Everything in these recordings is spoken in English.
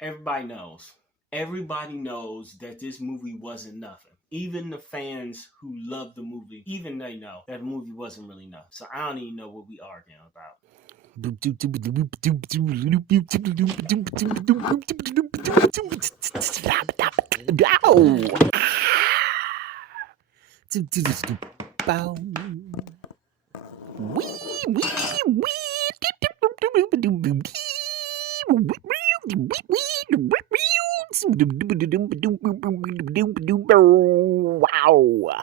everybody knows. Everybody knows that this movie wasn't nothing. Even the fans who love the movie, even they know that the movie wasn't really nothing. So I don't even know what we arguing about. Wow.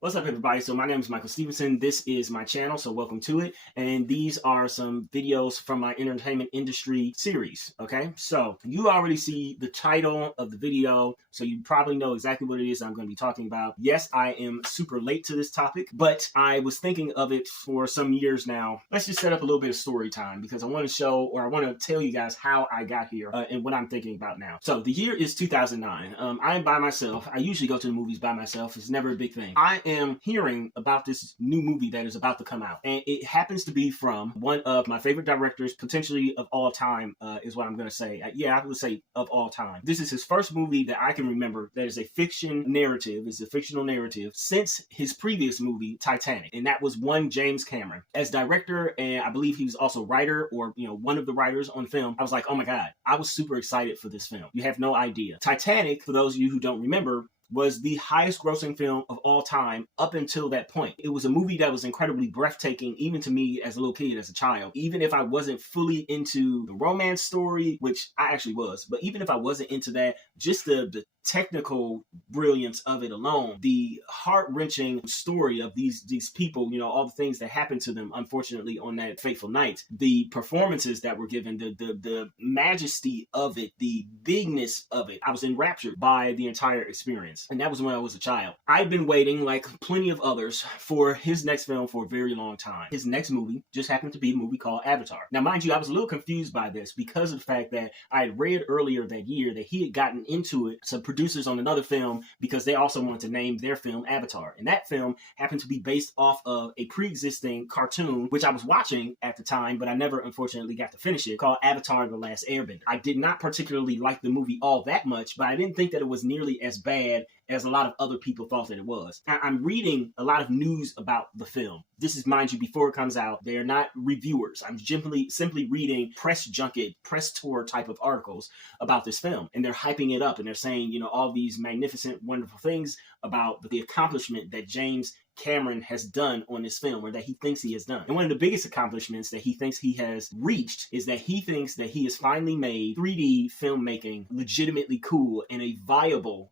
What's up, everybody? So my name is Michael Stephenson. This is my channel, so welcome to it. And these are some videos from my entertainment industry series, okay? So you already see the title of the video, so you probably know exactly what it is I'm going to be talking about. Yes, I am super late to this topic, but I was thinking of it for some years now. Let's just set up a little bit of story time because I want to show, or I want to tell you guys how I got here and what I'm thinking about now. So the year is 2009. I am by myself. I usually go to the movies by myself. It's never a big thing. I am hearing about this new movie that is about to come out, and it happens to be from one of my favorite directors, potentially of all time, is what I'm going to say. Yeah, I would say of all time. This is his first movie that I can remember that is a fiction narrative. It's a fictional narrative since his previous movie, Titanic, and that was one James Cameron as director, and I believe he was also writer, or one of the writers on film. I was like, oh my god, I was super excited for this film. You have no idea. Titanic, for those of you who don't remember, was the highest grossing film of all time up until that point. It was a movie that was incredibly breathtaking, even to me as a little kid, as a child. Even if I wasn't fully into the romance story, which I actually was, but even if I wasn't into that, just the technical brilliance of it alone, the heart-wrenching story of these people, all the things that happened to them, unfortunately, on that fateful night, the performances that were given, the majesty of it, the bigness of it, I was enraptured by the entire experience. And that was when I was a child. I've been waiting, like plenty of others, for his next film for a very long time. His next movie just happened to be a movie called Avatar. Now, mind you, I was a little confused by this because of the fact that I had read earlier that year that he had gotten into it, some producers on another film, because they also wanted to name their film Avatar. And that film happened to be based off of a pre-existing cartoon, which I was watching at the time, but I never, unfortunately, got to finish it, called Avatar: The Last Airbender. I did not particularly like the movie all that much, but I didn't think that it was nearly as bad as a lot of other people thought that it was. I'm reading a lot of news about the film. This is, mind you, before it comes out. They are not reviewers. I'm simply reading press junket, press tour type of articles about this film. And they're hyping it up and they're saying, all these magnificent, wonderful things about the accomplishment that James Cameron has done on this film, or that he thinks he has done. And one of the biggest accomplishments that he thinks he has reached is that he thinks that he has finally made 3D filmmaking legitimately cool and a viable,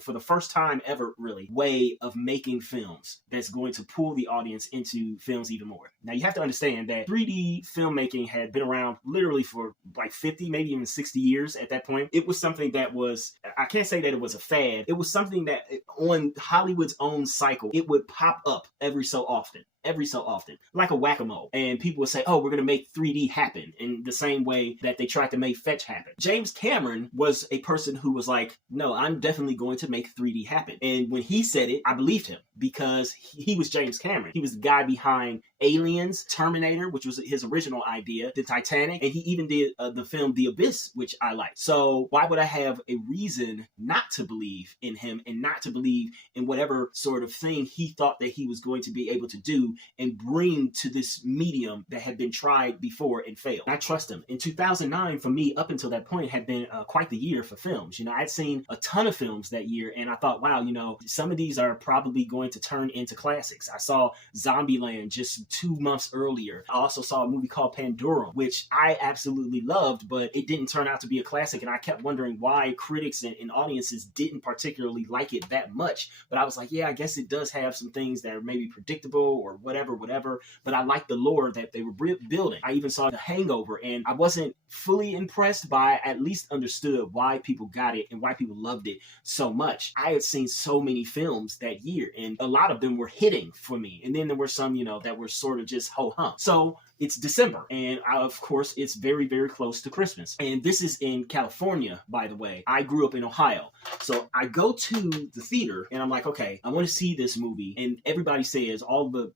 for the first time ever, really, way of making films that's going to pull the audience into films even more. Now, you have to understand that 3D filmmaking had been around literally for like 50, maybe even 60 years at that point. It was something that was, I can't say that it was a fad. It was something that on Hollywood's own cycle, it would pop up every so often, like a whack-a-mole. And people would say, oh, we're going to make 3D happen, in the same way that they tried to make fetch happen. James Cameron was a person who was like, no, I'm definitely going to make 3D happen. And when he said it, I believed him, because he was James Cameron. He was the guy behind Aliens, Terminator, which was his original idea, the Titanic, and he even did the film The Abyss, which I liked. So why would I have a reason not to believe in him and not to believe in whatever sort of thing he thought that he was going to be able to do and bring to this medium that had been tried before and failed? I trust him. In 2009, for me, up until that point, had been quite the year for films. I'd seen a ton of films that year, and I thought, wow, some of these are probably going to turn into classics. I saw Zombieland just 2 months earlier. I also saw a movie called Pandora, which I absolutely loved, but it didn't turn out to be a classic, and I kept wondering why critics and audiences didn't particularly like it that much. But I was like, yeah, I guess it does have some things that are maybe predictable or whatever, but I liked the lore that they were building. I even saw The Hangover, and I wasn't fully impressed, but I at least understood why people got it and why people loved it so much. I had seen so many films that year, and a lot of them were hitting for me, and then there were some, that were sort of just ho-hum. So it's December, and of course it's very, very close to Christmas. And this is in California, by the way. I grew up in Ohio. So I go to the theater and I'm like, okay, I want to see this movie. And everybody says, all the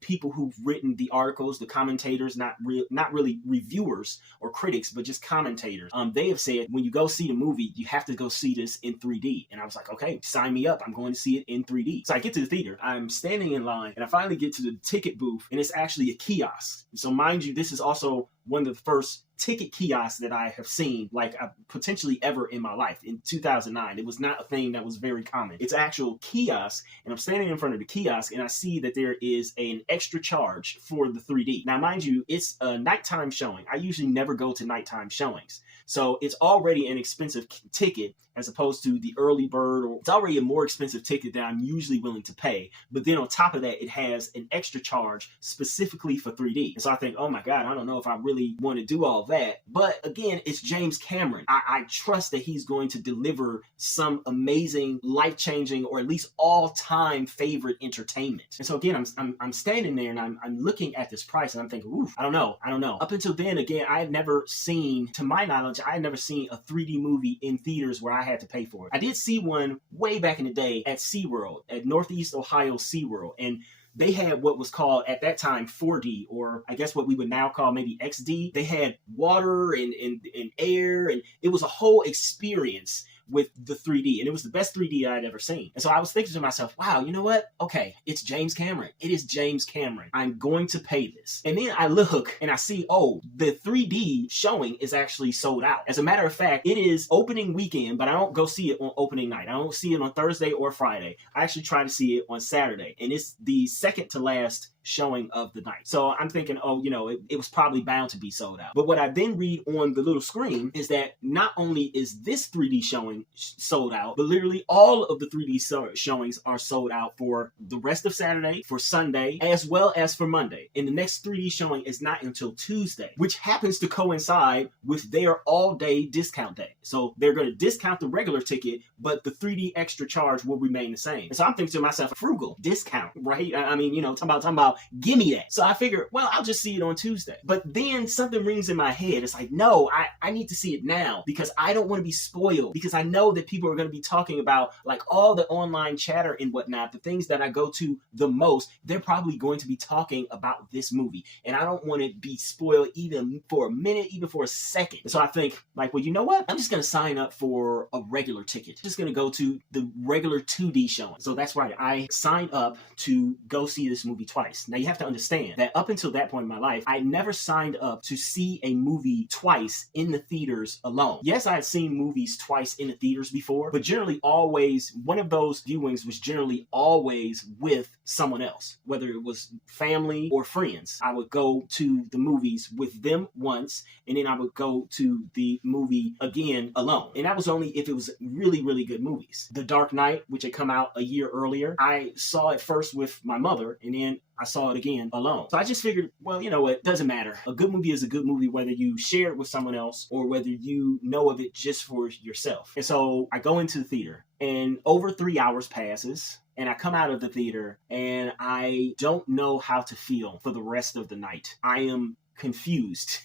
people who've written the articles, the commentators, not really reviewers or critics, but just commentators, they have said, when you go see the movie, you have to go see this in 3D. And I was like, okay, sign me up. I'm going to see it in 3D. So I get to the theater. I'm standing in line and I finally get to the ticket booth, and it's actually a kiosk. So mind you, this is also one of the first ticket kiosks that I have seen, like potentially ever in my life. In 2009, it was not a thing that was very common. It's an actual kiosk, and I'm standing in front of the kiosk, and I see that there is an extra charge for the 3D. Now, mind you, it's a nighttime showing. I usually never go to nighttime showings, so it's already an expensive ticket as opposed to the early bird, or it's already a more expensive ticket that I'm usually willing to pay. But then on top of that, it has an extra charge specifically for 3D. And so I think, oh my God, I don't know if I really want to do all that. But again, it's James Cameron. I trust that he's going to deliver some amazing, life-changing, or at least all-time favorite entertainment. And so again, I'm standing there and I'm looking at this price and I'm thinking, oof, I don't know. Up until then, again, I had never seen, to my knowledge, I had never seen a 3D movie in theaters where I had to pay for it. I did see one way back in the day at SeaWorld, at Northeast Ohio SeaWorld, and they had what was called at that time 4D, or I guess what we would now call maybe XD. They had water and air, and it was a whole experience with the 3D, and it was the best 3D I'd ever seen. And so I was thinking to myself, wow, you know what? Okay, it's James Cameron. It is James Cameron. I'm going to pay this. And then I look and I see, oh, the 3D showing is actually sold out. As a matter of fact, it is opening weekend, but I don't go see it on opening night. I don't see it on Thursday or Friday. I actually try to see it on Saturday, and it's the second to last showing of the night. So I'm thinking, oh, you know, it was probably bound to be sold out. But what I then read on the little screen is that not only is this 3D showing sold out, but literally all of the 3D showings are sold out for the rest of Saturday, for Sunday, as well as for Monday. And the next 3D showing is not until Tuesday, which happens to coincide with their all-day discount day. So they're going to discount the regular ticket, but the 3D extra charge will remain the same. And so I'm thinking to myself, frugal discount, right? I mean, you know, talking about give me that. So I figured, well, I'll just see it on Tuesday. But then something rings in my head. It's like, no, I need to see it now because I don't want to be spoiled, because I know that people are going to be talking about like all the online chatter and whatnot, the things that I go to the most. They're probably going to be talking about this movie, and I don't want to be spoiled even for a minute, even for a second. And so I think, like, well, you know what? I'm just going to sign up for a regular ticket. Just going to go to the regular 2D showing. So that's right. I signed up to go see this movie twice. Now, you have to understand that up until that point in my life, I never signed up to see a movie twice in the theaters alone. Yes, I had seen movies twice in the theaters before, but generally always, one of those viewings was generally always with someone else, whether it was family or friends. I would go to the movies with them once, and then I would go to the movie again alone. And that was only if it was really, really good movies. The Dark Knight, which had come out a year earlier, I saw it first with my mother, and then I saw it again alone. So I just figured, well, you know what? Doesn't matter. A good movie is a good movie, whether you share it with someone else or whether you know of it just for yourself. And so I go into the theater, and over 3 hours passes, and I come out of the theater, and I don't know how to feel for the rest of the night. I am confused.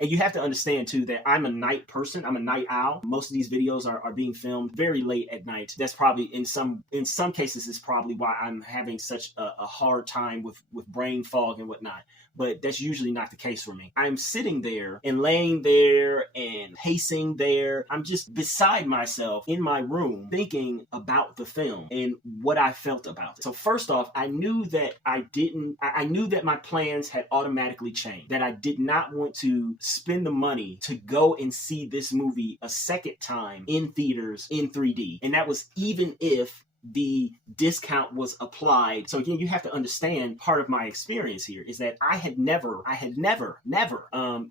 And you have to understand too that I'm a night person. I'm a night owl. Most of these videos are being filmed very late at night. That's probably in some cases is probably why I'm having such a hard time with brain fog and whatnot. But that's usually not the case for me. I'm sitting there and laying there and pacing there. I'm just beside myself in my room thinking about the film and what I felt about it. So first off, I knew that I knew that my plans had automatically changed, that I did not want to spend the money to go and see this movie a second time in theaters in 3D. And that was even if the discount was applied. So again, you have to understand, part of my experience here is that I had never,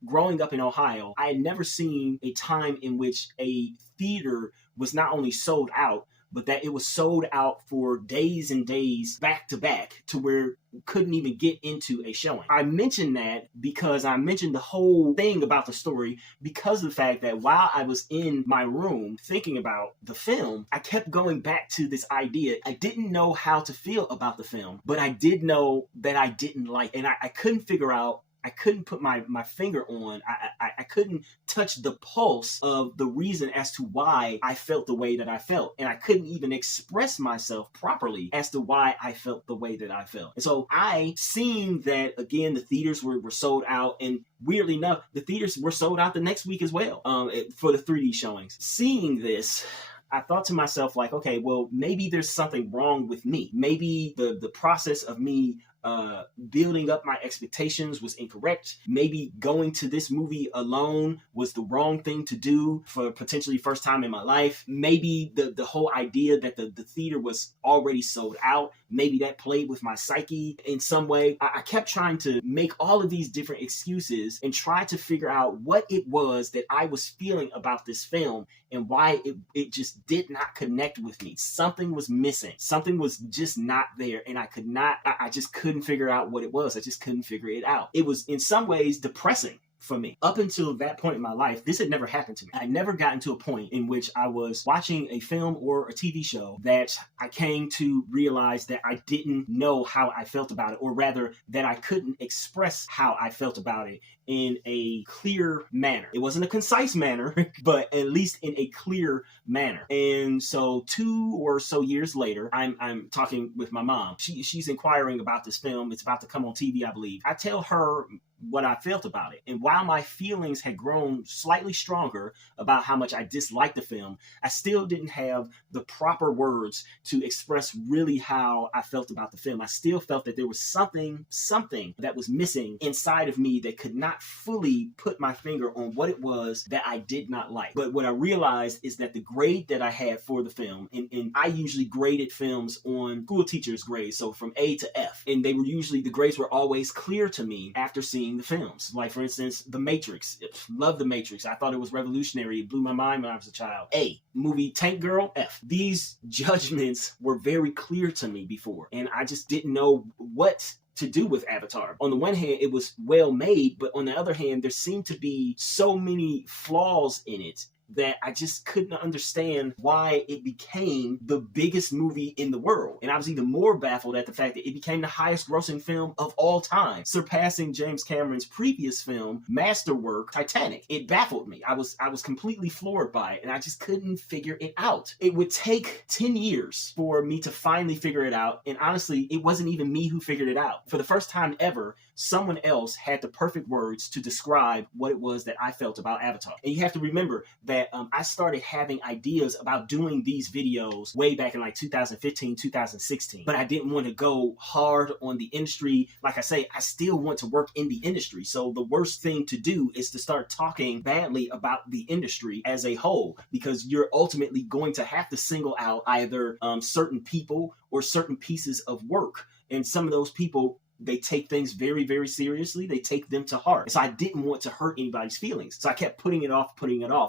growing up in Ohio, I had never seen a time in which a theater was not only sold out, but that it was sold out for days and days back to back to where we couldn't even get into a showing. I mentioned that because I mentioned the whole thing about the story because of the fact that while I was in my room thinking about the film, I kept going back to this idea. I didn't know how to feel about the film, but I did know that I didn't like it. And I couldn't figure out I couldn't put my finger on. I couldn't touch the pulse of the reason as to why I felt the way that I felt. And I couldn't even express myself properly as to why I felt the way that I felt. And so seeing that, again, the theaters were sold out, and weirdly enough, the theaters were sold out the next week as well for the 3D showings. Seeing this, I thought to myself, like, okay, well, maybe there's something wrong with me. Maybe the process of me building up my expectations was incorrect. Maybe going to this movie alone was the wrong thing to do for potentially first time in my life. Maybe the whole idea that the theater was already sold out, maybe that played with my psyche in some way. I kept trying to make all of these different excuses and try to figure out what it was that I was feeling about this film and why it just did not connect with me. Something was missing. Something was just not there, and I just couldn't figure out what it was. I just couldn't figure it out. It was in some ways depressing for me. Up until that point in my life, this had never happened to me. I never gotten to a point in which I was watching a film or a TV show that I came to realize that I didn't know how I felt about it, or rather that I couldn't express how I felt about it in a clear manner. It wasn't a concise manner, but at least in a clear manner. And so 2 or so years later, I'm talking with my mom. She's inquiring about this film. It's about to come on TV, I believe. I tell her what I felt about it. And while my feelings had grown slightly stronger about how much I disliked the film, I still didn't have the proper words to express really how I felt about the film. I still felt that there was something that was missing inside of me that could not fully put my finger on what it was that I did not like. But what I realized is that the grade that I had for the film, and I usually graded films on school teachers' grades, so from A to F, and the grades were always clear to me after seeing the films. Like, for instance, The Matrix. Love The Matrix. I thought it was revolutionary. It blew my mind when I was a child. A. Movie Tank Girl, F. These judgments were very clear to me before, and I just didn't know what to do with Avatar. On the one hand, it was well made, but on the other hand, there seemed to be so many flaws in it that I just couldn't understand why it became the biggest movie in the world. And I was even more baffled at the fact that it became the highest grossing film of all time, surpassing James Cameron's previous film, masterwork, Titanic. It baffled me. I was completely floored by it, and I just couldn't figure it out. It would take 10 years for me to finally figure it out, and honestly, it wasn't even me who figured it out. For the first time ever, someone else had the perfect words to describe what it was that I felt about Avatar. And you have to remember that I started having ideas about doing these videos way back in like 2015, 2016, but I didn't want to go hard on the industry. Like I say, I still want to work in the industry. So the worst thing to do is to start talking badly about the industry as a whole, because you're ultimately going to have to single out either certain people or certain pieces of work. And some of those people, they take things very, very seriously. They take them to heart. So I didn't want to hurt anybody's feelings. So I kept putting it off.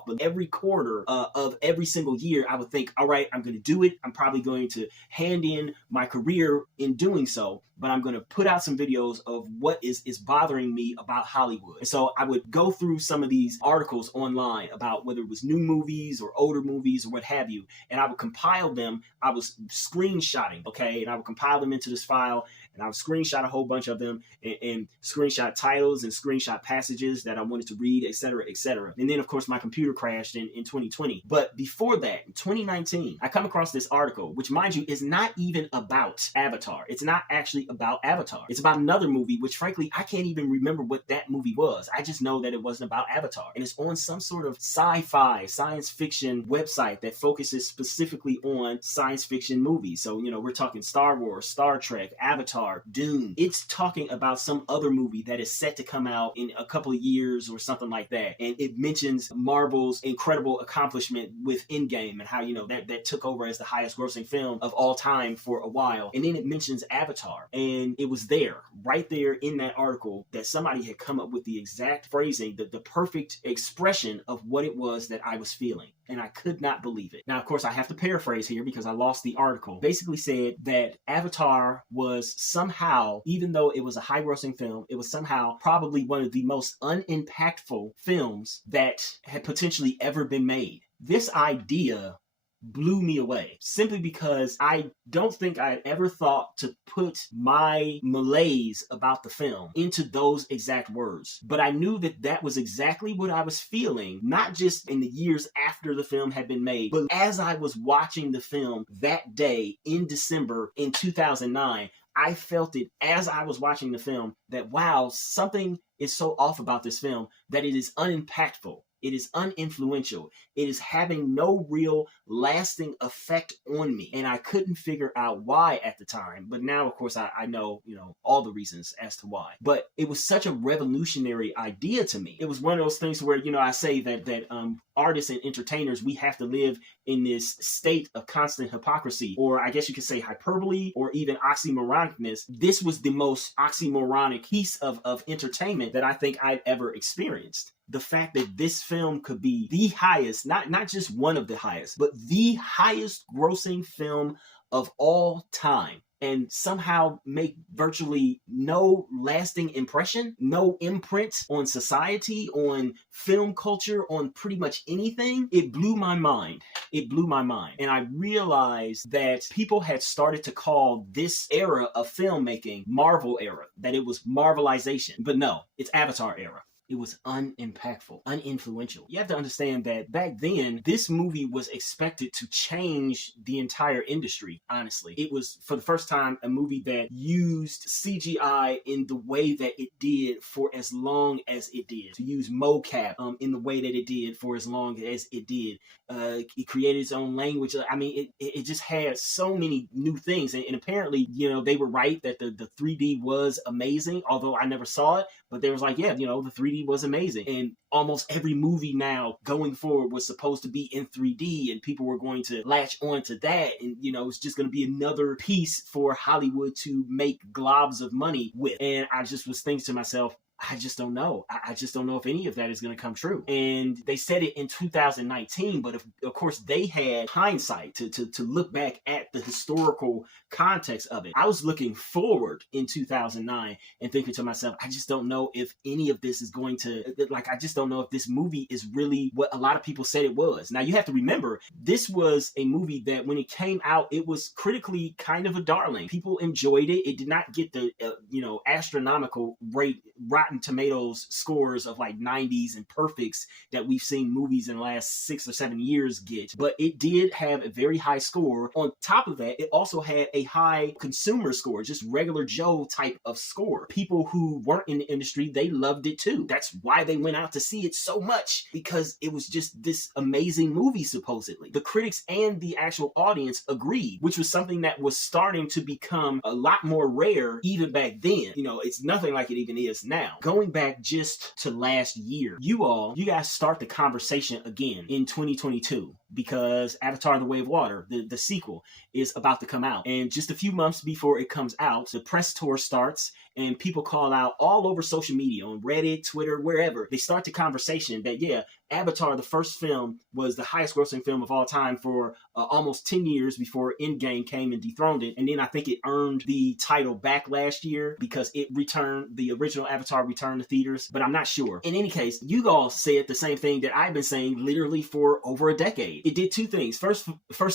But every quarter of every single year, I would think, all right, I'm going to do it. I'm probably going to hand in my career in doing so, but I'm going to put out some videos of what is bothering me about Hollywood. And so I would go through some of these articles online about whether it was new movies or older movies or what have you, and I would compile them. I was screenshotting, okay? And I would compile them into this file, and I would screenshot a whole bunch of them and screenshot titles and screenshot passages that I wanted to read, etc., etc. And then, of course, my computer crashed in 2020. But before that, in 2019, I come across this article, which, mind you, is not even about Avatar. It's not actually about Avatar. It's about another movie, which, frankly, I can't even remember what that movie was. I just know that it wasn't about Avatar. And it's on some sort of sci-fi, science fiction website that focuses specifically on science fiction movies. So, you know, we're talking Star Wars, Star Trek, Avatar, Dune. It's talking about some other movie that is set to come out in a couple of years or something like that. And it mentions Marvel's incredible accomplishment with Endgame and how, you know, that took over as the highest grossing film of all time for a while. And then it mentions Avatar. And it was there, right there in that article, that somebody had come up with the exact phrasing, the perfect expression of what it was that I was feeling. And I could not believe it. Now, of course, I have to paraphrase here because I lost the article. Basically said that Avatar was somehow, even though it was a high-grossing film, it was somehow probably one of the most unimpactful films that had potentially ever been made. This idea blew me away, simply because I don't think I had ever thought to put my malaise about the film into those exact words. But I knew that that was exactly what I was feeling, not just in the years after the film had been made, but as I was watching the film that day in December in 2009. I felt it as I was watching the film that, wow, something is so off about this film that it is unimpactful. It is uninfluential. It is having no real lasting effect on me. And I couldn't figure out why at the time. But now, of course, I know, all the reasons as to why. But it was such a revolutionary idea to me. It was one of those things where, I say that artists and entertainers, we have to live in this state of constant hypocrisy, or I guess you could say hyperbole, or even oxymoronicness. This was the most oxymoronic piece of entertainment that I think I've ever experienced. The fact that this film could be the highest, not just one of the highest, but the highest grossing film of all time, and somehow make virtually no lasting impression, no imprint on society, on film culture, on pretty much anything. It blew my mind. It blew my mind. And I realized that people had started to call this era of filmmaking Marvel era, that it was Marvel-ization. But no, it's Avatar era. It was unimpactful, uninfluential. You have to understand that back then, this movie was expected to change the entire industry, honestly. It was, for the first time, a movie that used CGI in the way that it did for as long as it did. To use mocap in the way that it did for as long as it did. It created its own language. I mean, it just had so many new things. And apparently, they were right that the 3D was amazing, although I never saw it. But they was like, yeah, the 3D was amazing. And almost every movie now going forward was supposed to be in 3D, and people were going to latch on to that. And, it's just going to be another piece for Hollywood to make globs of money with. And I just was thinking to myself, I just don't know. I just don't know if any of that is going to come true. And they said it in 2019, but of course they had hindsight to look back at the historical context of it. I was looking forward in 2009 and thinking to myself, I just don't know if any of this is going to, I just don't know if this movie is really what a lot of people said it was. Now you have to remember, this was a movie that when it came out, it was critically kind of a darling. People enjoyed it. It did not get the, astronomical rate, Rotten Tomatoes scores of like 90s and perfects that we've seen movies in the last 6 or 7 years get. But it did have a very high score. On top of that, it also had a high consumer score, just regular Joe type of score. People who weren't in the industry, they loved it too. That's why they went out to see it so much, because it was just this amazing movie, supposedly. The critics and the actual audience agreed, which was something that was starting to become a lot more rare even back then. It's nothing like it even is now. Going back just to last year, you guys start the conversation again in 2022, because Avatar: The Way of Water, the sequel, is about to come out. And just a few months before it comes out, the press tour starts, and people call out all over social media, on Reddit, Twitter, wherever. They start the conversation that, yeah, Avatar, the first film, was the highest grossing film of all time for almost 10 years before Endgame came and dethroned it. And then I think it earned the title back last year because the original Avatar returned to theaters, but I'm not sure. In any case, you all said the same thing that I've been saying literally for over a decade. It did two things. First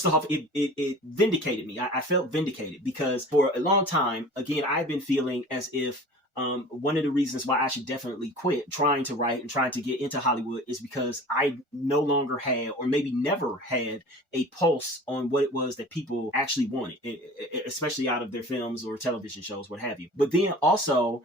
off, it vindicated me. I felt vindicated because for a long time, again, I've been feeling as if one of the reasons why I should definitely quit trying to write and trying to get into Hollywood is because I no longer had, or maybe never had, a pulse on what it was that people actually wanted, especially out of their films or television shows, what have you. But then also,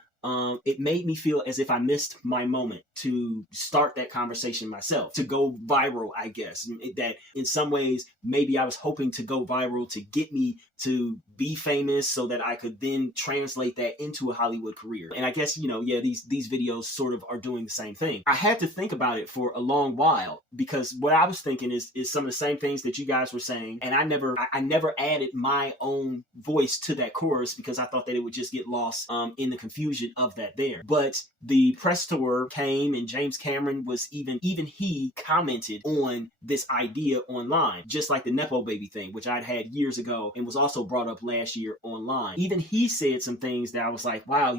it made me feel as if I missed my moment to start that conversation myself, to go viral, I guess. That in some ways, maybe I was hoping to go viral to get me to be famous so that I could then translate that into a Hollywood career. And I guess, these videos sort of are doing the same thing. I had to think about it for a long while, because what I was thinking is some of the same things that you guys were saying. And I never added my own voice to that chorus because I thought that it would just get lost in the confusion of that there. But the press tour came, and James Cameron was even he commented on this idea online, just like the Nepo baby thing, which I'd had years ago and was also brought up last year online. Even he said some things that I was like, wow,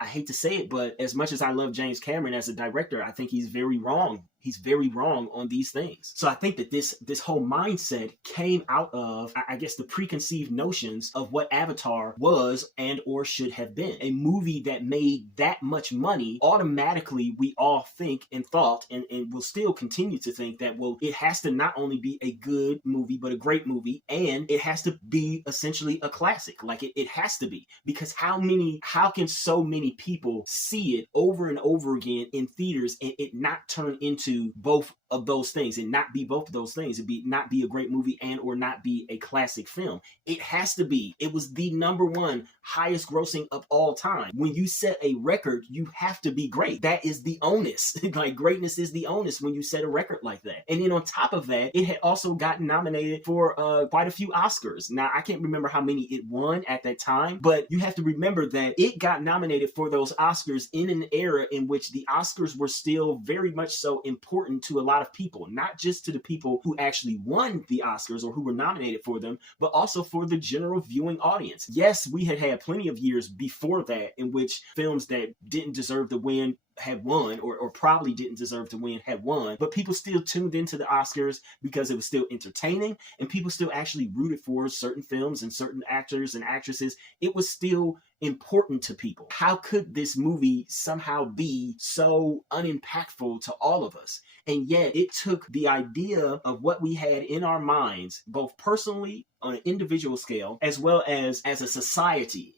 I hate to say it, but as much as I love James Cameron as a director, I think he's very wrong he's very wrong on these things. So I think that this whole mindset came out of, I guess, the preconceived notions of what Avatar was and or should have been. A movie that made that much money, automatically we all think and thought and will still continue to think that, well, it has to not only be a good movie, but a great movie, and it has to be essentially a classic. Like it has to be, because how can so many people see it over and over again in theaters and it not turn into both of those things, and not be both of those things, not be a great movie and or not be a classic film? It has to be. It was the #1 highest grossing of all time. When you set a record, you have to be great. That is the onus. Like, greatness is the onus when you set a record like that. And then on top of that, it had also gotten nominated for quite a few Oscars. Now, I can't remember how many it won at that time, but you have to remember that it got nominated for those Oscars in an era in which the Oscars were still very much so important to a lot of people, not just to the people who actually won the Oscars or who were nominated for them, but also for the general viewing audience. Yes, we had plenty of years before that in which films that didn't deserve to win had won, or probably didn't deserve to win had won, but people still tuned into the Oscars because it was still entertaining, and people still actually rooted for certain films and certain actors and actresses. It was still important to people. How could this movie somehow be so unimpactful to all of us? And yet it took the idea of what we had in our minds, both personally on an individual scale, as well as a society,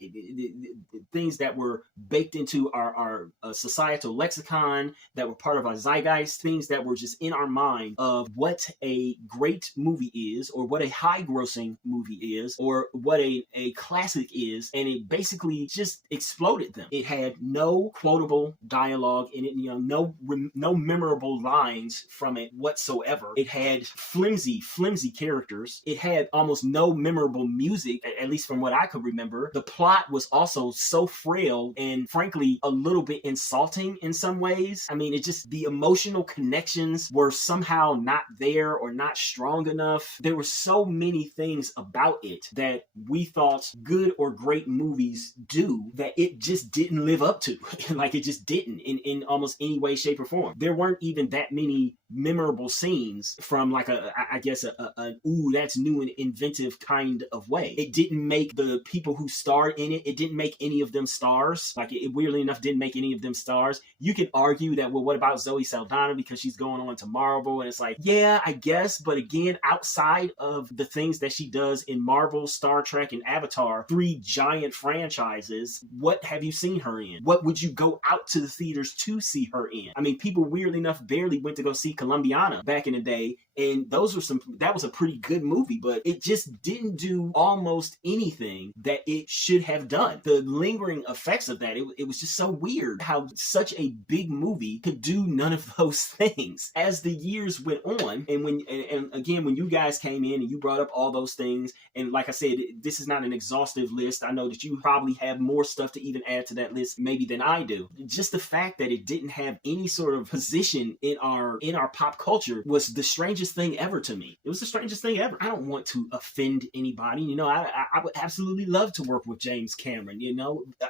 things that were baked into our societal lexicon, that were part of our zeitgeist, things that were just in our mind of what a great movie is, or what a high grossing movie is, or what a classic is, and it basically just exploded them. It had no quotable dialogue in it, no memorable lines from it whatsoever. It had flimsy characters. It had almost no memorable music, at least from what I could remember. The plot was also so frail and frankly a little bit insulting in some ways. I mean, the emotional connections were somehow not there or not strong enough. There were so many things about it that we thought good or great movies do that it just didn't live up to. Like, it just didn't in almost any way, shape, or form. There weren't even that many memorable scenes from like ooh, that's new and inventive kind of way. It didn't make the people who starred in it didn't make any of them stars. Like, it weirdly enough didn't make any of them stars. You could argue that, well, what about Zoe Saldana, because she's going on to Marvel? And it's like, yeah, I guess, but again, outside of the things that she does in Marvel, Star Trek, and Avatar, 3 giant franchises, what have you seen her in? What would you go out to the theaters to see her in? I mean, people weirdly enough barely went to go see Columbiana back in the day, and that was a pretty good movie, but it just didn't do almost anything that it should have done. The lingering effects of that, it was just so weird how such a big movie could do none of those things. As the years went on, and again, when you guys came in and you brought up all those things, and like I said, this is not an exhaustive list. I know that you probably have more stuff to even add to that list maybe than I do. Just the fact that it didn't have any sort of position in our pop culture was the strangest thing ever to me. It was the strangest thing ever. I don't want to offend anybody. I would absolutely love to work with James Cameron.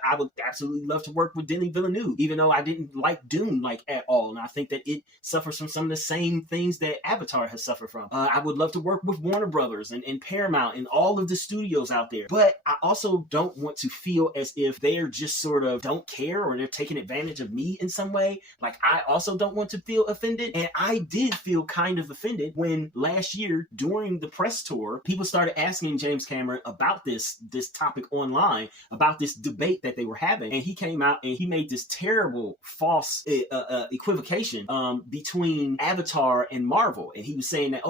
I would absolutely love to work with Denis Villeneuve, even though I didn't like Dune at all. And I think that it suffers from some of the same things that Avatar has suffered from. I would love to work with Warner Brothers and Paramount and all of the studios out there. But I also don't want to feel as if they're just sort of don't care or they're taking advantage of me in some way. Like, I also don't want to feel offended. And I did feel kind of offended when last year during the press tour, people started asking James Cameron about this topic online, about this debate that they were having. And he came out and he made this terrible false equivocation between Avatar and Marvel. And he was saying that,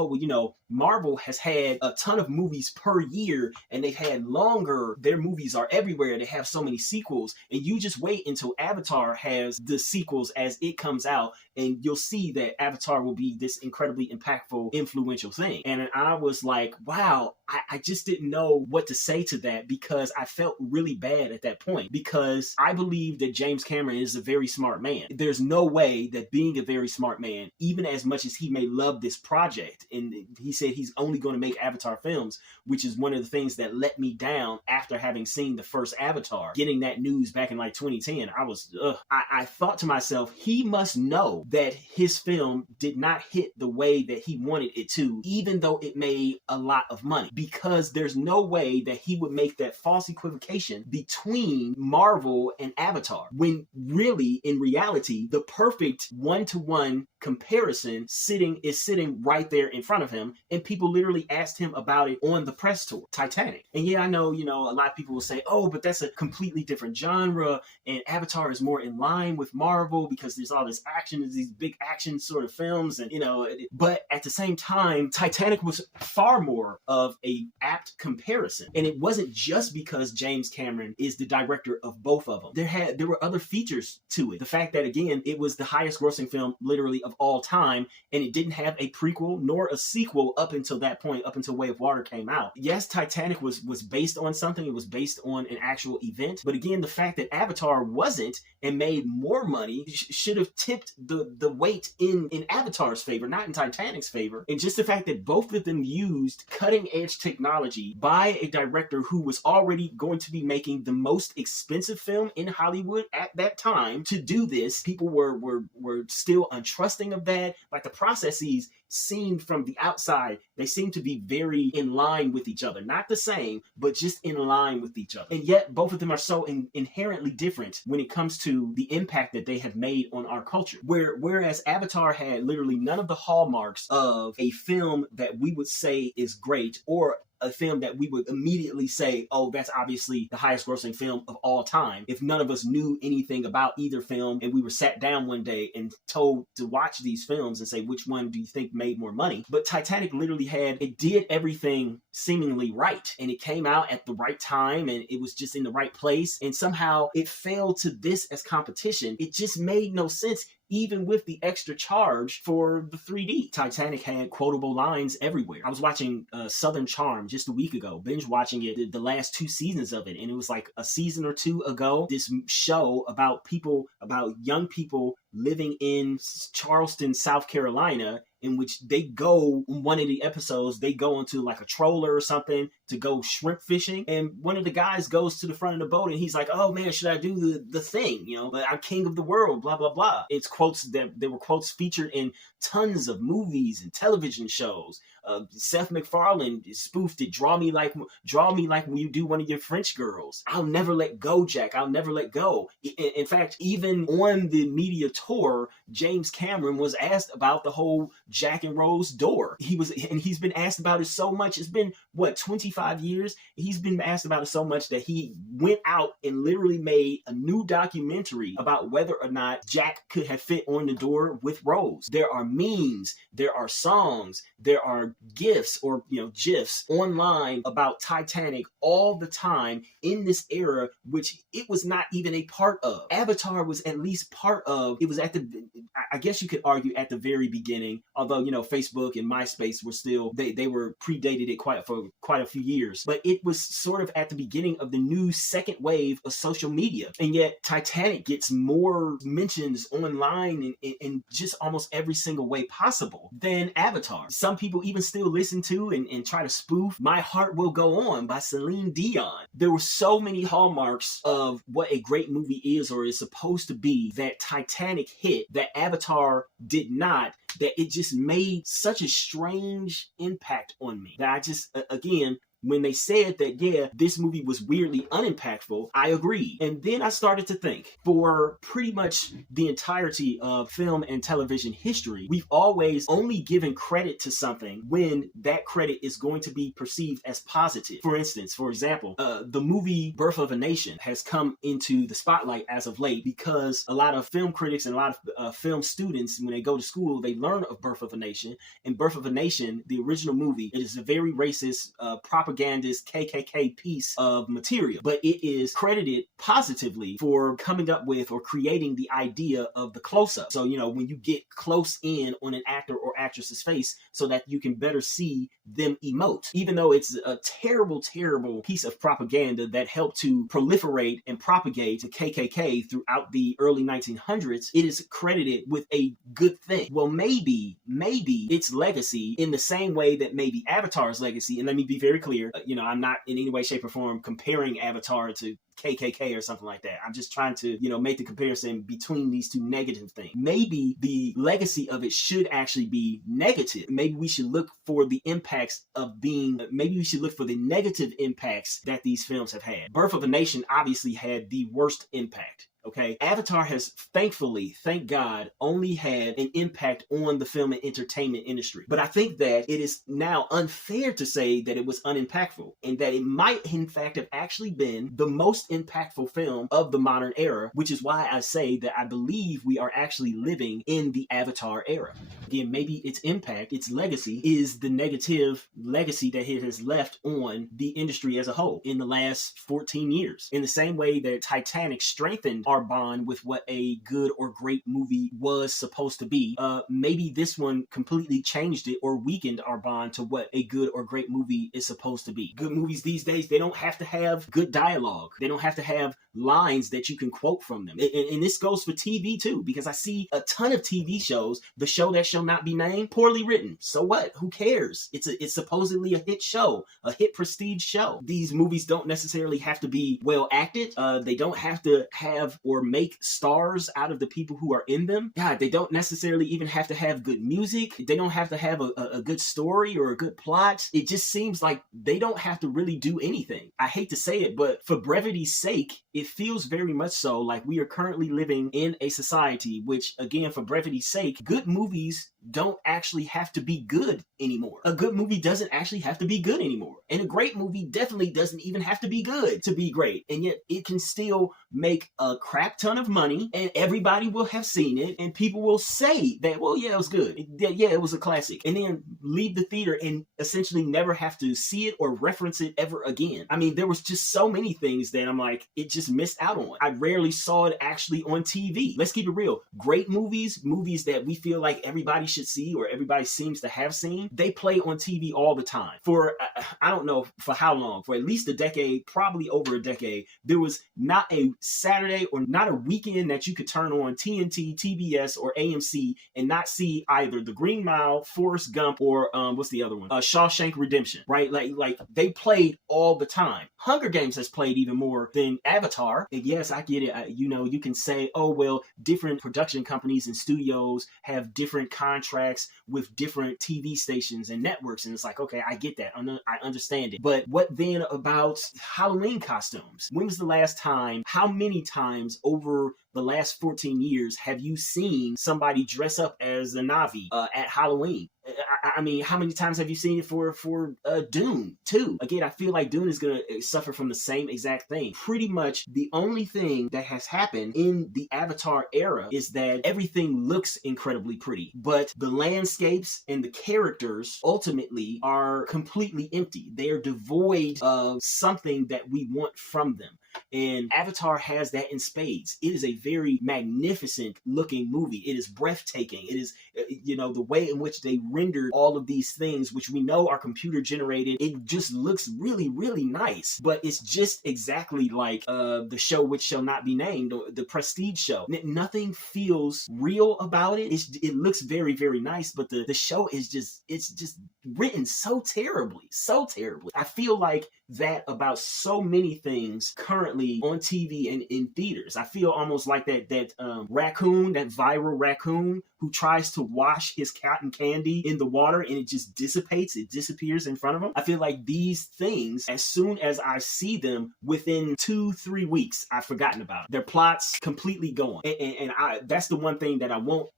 Marvel has had a ton of movies per year and they've had longer. Their movies are everywhere. They have so many sequels. And you just wait until Avatar has the sequels as it comes out, and you'll see that Avatar will be this incredibly impactful, influential thing. And I was like, wow, I just didn't know what to say to that, because I felt really bad at that point, because I believe that James Cameron is a very smart man. There's no way that, being a very smart man, even as much as he may love this project, and he said he's only going to make Avatar films, which is one of the things that let me down after having seen the first Avatar, getting that news back in like 2010, I thought to myself, he must know that his film did not hit the way that he wanted it to, even though it made a lot of money, because there's no way that he would make that false equivocation between Marvel and Avatar, when really, in reality, the perfect one-to-one comparison is sitting right there in front of him, and people literally asked him about it on the press tour. Titanic. And yeah, I know, a lot of people will say, oh, but that's a completely different genre, and Avatar is more in line with Marvel because there's all this action, there's these big action sort of films, and but at the same time, Titanic was far more of a apt comparison. And it wasn't just because James Cameron is the director of both of them. There were other features to it. The fact that, again, it was the highest grossing film literally of all time, and it didn't have a prequel nor a sequel up until that point, up until Way of Water came out. Yes, Titanic was based on something. It was based on an actual event. But again, the fact that Avatar wasn't and made more money should have tipped the weight in Avatar's favor, not in Titanic's favor. And just the fact that both of them used cutting edge technology by a director who was already going to be making the most expensive film in Hollywood at that time to do this, people were still untrusting of that. Like, the processes seemed from the outside, they seemed to be very in line with each other. Not the same, but just in line with each other. And yet both of them are so inherently different when it comes to the impact that they have made on our culture. Whereas Avatar had literally none of the hallmarks of a film that we would say is great, or a film that we would immediately say, oh, that's obviously the highest grossing film of all time, if none of us knew anything about either film and we were sat down one day and told to watch these films and say, which one do you think made more money? But Titanic literally it did everything seemingly right, and it came out at the right time, and it was just in the right place, and somehow it failed to this as competition. It just made no sense, even with the extra charge for the 3D. Titanic had quotable lines everywhere. I was watching Southern Charm just a week ago, binge watching it, the last 2 seasons of it, and it was like a season or 2 ago, this show about young people living in Charleston, South Carolina, in which they go, one of the episodes, they go into like a trawler or something to go shrimp fishing. And one of the guys goes to the front of the boat and he's like, oh man, should I do the thing? But I'm king of the world, blah, blah, blah. It's quotes there were quotes featured in tons of movies and television shows. Seth MacFarlane spoofed it. Draw me like when you do one of your French girls. I'll never let go, Jack. I'll never let go. In fact, even on the media tour, James Cameron was asked about the whole Jack and Rose door. He's been asked about it so much. It's been 25 years. He's been asked about it so much that he went out and literally made a new documentary about whether or not Jack could have fit on the door with Rose. There are memes, there are songs, there are GIFs or GIFs online about Titanic all the time in this era, which it was not even a part of. Avatar was at least part of. It was I guess you could argue at the very beginning, although Facebook and MySpace were still they were predated it for quite a few years, but it was sort of at the beginning of the new second wave of social media. And yet Titanic gets more mentions online in just almost every single way possible than Avatar. Some people even still listen to and try to spoof My Heart Will Go On by Celine Dion. There were so many hallmarks of what a great movie is or is supposed to be that Titanic hit that Avatar did not, that it just made such a strange impact on me that I just, again, when they said that, yeah, this movie was weirdly unimpactful, I agreed. And then I started to think, for pretty much the entirety of film and television history, we've always only given credit to something when that credit is going to be perceived as positive. For example, the movie Birth of a Nation has come into the spotlight as of late because a lot of film critics and a lot of film students, when they go to school, they learn of Birth of a Nation. And Birth of a Nation, the original movie, it is a very racist, propaganda propagandist KKK piece of material, but it is credited positively for coming up with or creating the idea of the close-up. So, when you get close in on an actor or actress's face so that you can better see them emote, even though it's a terrible, terrible piece of propaganda that helped to proliferate and propagate the KKK throughout the early 1900s, it is credited with a good thing. Well, maybe its legacy, in the same way that maybe Avatar's legacy, and let me be very clear, I'm not in any way, shape, or form comparing Avatar to KKK or something like that. I'm just trying to, make the comparison between these two negative things. Maybe the legacy of it should actually be negative. Maybe we should look for the impacts maybe we should look for the negative impacts that these films have had. Birth of a Nation obviously had the worst impact. Okay, Avatar has thankfully, thank God, only had an impact on the film and entertainment industry. But I think that it is now unfair to say that it was unimpactful, and that it might in fact have actually been the most impactful film of the modern era, which is why I say that I believe we are actually living in the Avatar era. Again, maybe its impact, its legacy, is the negative legacy that it has left on the industry as a whole in the last 14 years. In the same way that Titanic strengthened our bond with what a good or great movie was supposed to be, maybe this one completely changed it or weakened our bond to what a good or great movie is supposed to be. Good movies these days, they don't have to have good dialogue. They don't have to have lines that you can quote from them. And this goes for TV too, because I see a ton of TV shows, The Show That Shall Not Be Named, poorly written. So what? Who cares? It's supposedly a hit show, a hit prestige show. These movies don't necessarily have to be well acted. They don't have to have or make stars out of the people who are in them. God, they don't necessarily even have to have good music. They don't have to have a good story or a good plot. It just seems like they don't have to really do anything. I hate to say it, but for brevity's sake, it feels very much so like we are currently living in a society which, again, for brevity's sake, good movies don't actually have to be good anymore. A good movie doesn't actually have to be good anymore. And a great movie definitely doesn't even have to be good to be great. And yet it can still make a crap ton of money, and everybody will have seen it, and people will say that, well, yeah, it was good. Yeah, it was a classic. And then leave the theater and essentially never have to see it or reference it ever again. I mean, there was just so many things that I'm like, it just missed out on. I rarely saw it actually on TV. Let's keep it real. Great movies that we feel like everybody should see or everybody seems to have seen, they play on TV all the time. For, I don't know for how long, for at least a decade, probably over a decade, there was not a Saturday or not a weekend that you could turn on TNT, TBS, or AMC and not see either The Green Mile, Forrest Gump, or what's the other one? Shawshank Redemption, right? Like they played all the time. Hunger Games has played even more than Avatar. And yes, I get it. You can say, oh, well, different production companies and studios have different contracts with different TV stations and networks. And it's like, okay, I get that. I understand it. But what then about Halloween costumes? When was the last time, how many times over the last 14 years have you seen somebody dress up as a Na'vi at Halloween? I mean, how many times have you seen it for Dune too? Again, I feel like Dune is going to suffer from the same exact thing. Pretty much the only thing that has happened in the Avatar era is that everything looks incredibly pretty, but the landscapes and the characters ultimately are completely empty. They are devoid of something that we want from them. And Avatar has that in spades. It is a very magnificent looking movie. It is breathtaking. It is, the way in which they rendered all of these things, which we know are computer generated. It just looks really, really nice. But it's just exactly like the show which shall not be named, the Prestige show. Nothing feels real about it. It looks very, very nice, but the show is just written so terribly. I feel like that about so many things currently on TV and in theaters. I feel almost like that raccoon, that viral raccoon who tries to wash his cotton candy in the water and it just dissipates, it disappears in front of him. I feel like these things, as soon as I see them, within 2-3 weeks, I've forgotten about it. Their plots completely gone. And that's the one thing that I won't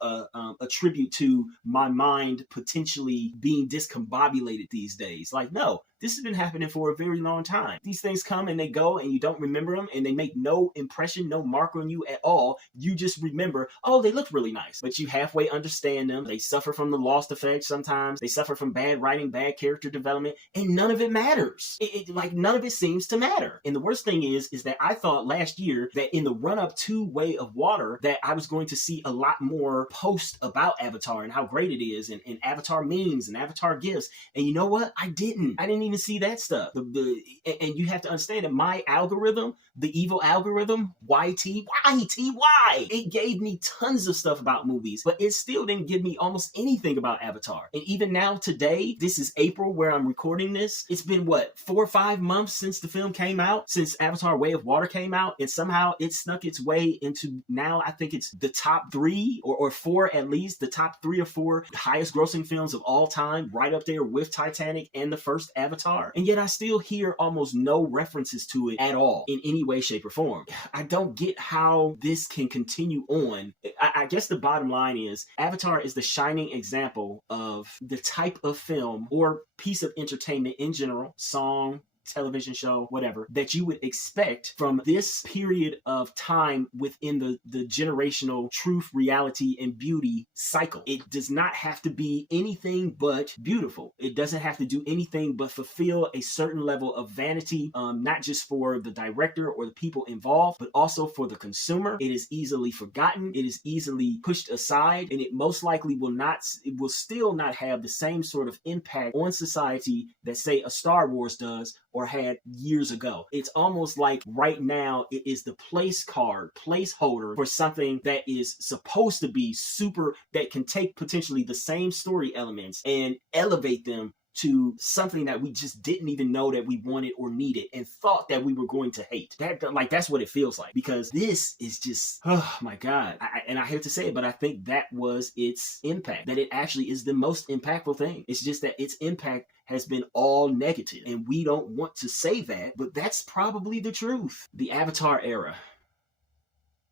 attribute to my mind potentially being discombobulated these days. Like, no, This has been happening for a very long time. These things come and they go and you don't remember them and they make no impression, no mark on you at all. You just remember, oh, they look really nice. But you halfway understand them. They suffer from the lost effect sometimes. They suffer from bad writing, bad character development, and none of it matters. Like none of it seems to matter. And the worst thing is that I thought last year that in the run-up to Way of Water that I was going to see a lot more posts about Avatar and how great it is and Avatar memes and Avatar gifs. And you know what? I didn't even see that stuff. And you have to understand that my algorithm, the evil algorithm, YT, it gave me tons of stuff about movies, but it still didn't give me almost anything about Avatar. And even now today, this is April where I'm recording this. It's been what, 4 or 5 months since the film came out, since Avatar Way of Water came out, and somehow it snuck its way into now I think it's the top 3 or 4 at least, the top 3 or 4 highest grossing films of all time, right up there with Titanic and the first Avatar. And yet I still hear almost no references to it at all in any way, shape, or form. I don't get how this can continue on. I guess the bottom line is Avatar is the shining example of the type of film or piece of entertainment in general, song, television show, whatever, that you would expect from this period of time within the generational truth, reality, and beauty cycle. It does not have to be anything but beautiful. It doesn't have to do anything but fulfill a certain level of vanity, not just for the director or the people involved, but also for the consumer. It is easily forgotten. It is easily pushed aside, and it most likely will still not have the same sort of impact on society that, say, a Star Wars does or had years ago. It's almost like right now it is the placeholder for something that is supposed to be super, that can take potentially the same story elements and elevate them to something that we just didn't even know that we wanted or needed and thought that we were going to hate. That's what it feels like, because this is just, oh my God. And I hate to say it, but I think that was its impact, that it actually is the most impactful thing. It's just that its impact has been all negative, and we don't want to say that, but that's probably the truth. The Avatar era.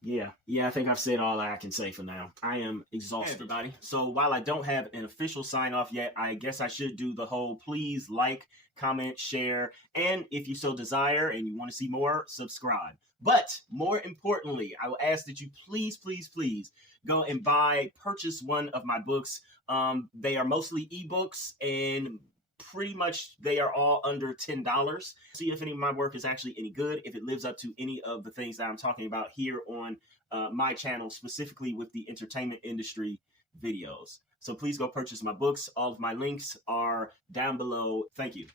Yeah, I think I've said all I can say for now. I am exhausted. Hey everybody. So while I don't have an official sign off yet, I guess I should do the whole please like, comment, share, and if you so desire and you want to see more, subscribe. But more importantly, I will ask that you please go and purchase one of my books. They are mostly ebooks, and pretty much they are all under $10. See if any of my work is actually any good, if it lives up to any of the things that I'm talking about here on my channel, specifically with the entertainment industry videos. So please go purchase my books. All of my links are down below. Thank you.